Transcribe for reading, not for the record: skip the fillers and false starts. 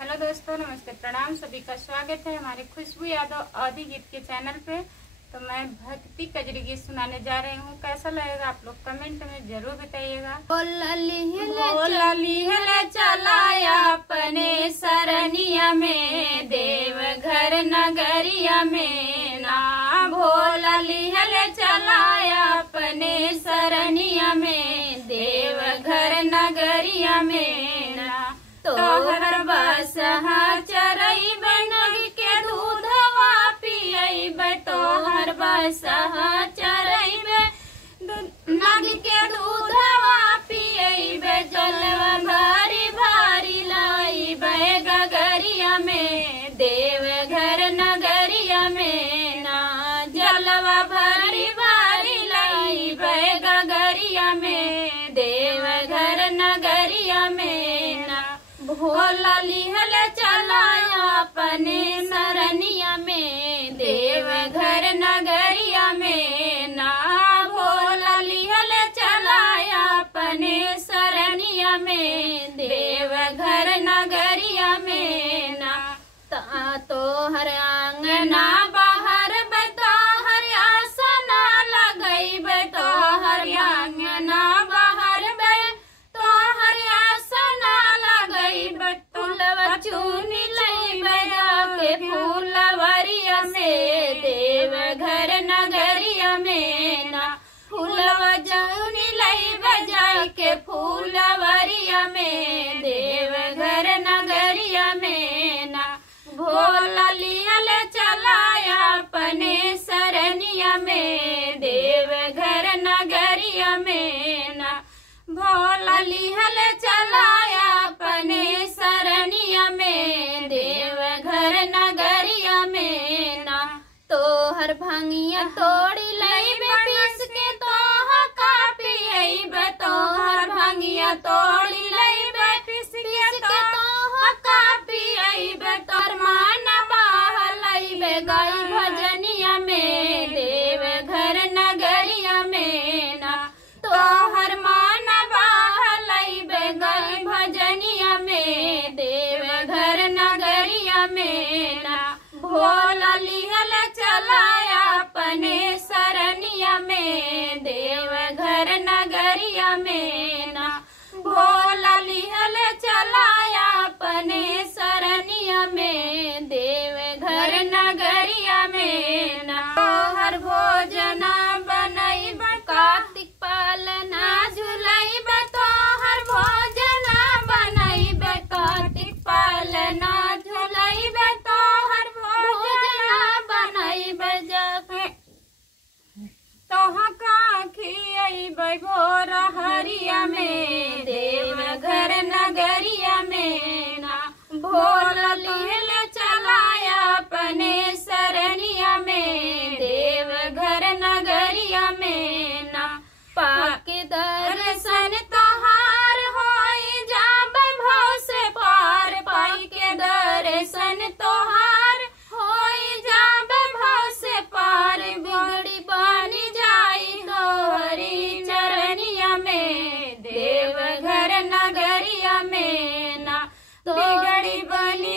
Hello दोस्तों, नमस्ते, प्रणाम। सभी का स्वागत है हमारे खुशबू यादव आदि गीत के चैनल पे। तो मैं भक्ति कजरी गीत सुनाने जा रही हूँ। कैसा लगेगा आप लोग कमेंट में जरूर बताइएगा। चलाया अपने सरनिया में, देवघर नगरिया में ना। भोला लिहल चलाया अपने सरनिया में, देवघर नगरिया में ना। तोहर बसहा चरइब नग के दूधवा पियइब, तोहर बसहा चरइब नग के दूधवा पियइब, जलवा भारी भारी लाइब गगरिया में, देवघर नगरिया में ना। जलवा भारी भारी लाइब गगरिया में, देवघर नगरिया में ना। भोला लिहल चलाया अपने सरनिया में, देवघर नगरिया में ना। भोला लिहल चलाया अपने सरनिया में, देवघर नगरिया में ना। तोहर आंगना बाहर तोहर आसना लगइब, तोहर आंगना बाहर तोहर आसना लगइब, फूलवा चुनी लइब जाके फूलवरिया से, देवघर नगरिया में ना। फूलवा चुनी लइब जाके फूलवरिया में, देवघर नगरिया में ना। भोला लिहल चलाया अपने सरनिया में, देवघर नगरिया में ना। भोला लिहल चलाया अपने सरनिया में, देवघर नगरिया में ना। तोहर भंगिया तोड़ी लइब पीस के तोहा का पियइब, तोहर भंगिया तोड़ी लइब पीस के तोहा का पियइब, तोहर मान बाह लइब गई भजनिया में, देवघर नगरिया में ना। तोहर मान गई भजनिया में, देवघर नगरिया में ना। भोला लिहल चलाया अपने सरनिया में, देवघर नगरिया में ना। भोला लिहल चलाया अपने सरनिया में, देवघर नगरिया में ना। तोहर भोजना बनइब कार्तिक पालना झुलइब, तोहर भोजना बनइब कार्तिक पालना झुलइब, तोहर भोजना बनइब जाके तोहा का खियइब भोर हरिया में, देवघर नगरिया में ना। भोला लिहल चलाया अपने सरनिया में, देवघर नगरिया में ना। पाके दर्शन तोहार होई जाब भव से पार, पाई के दर्शन तोहार होई जाब भव से पार। बिगड़ी बनी जाई तोहरी चरनिया में, देवघर नगरिया में ना। बिगड़ी बनी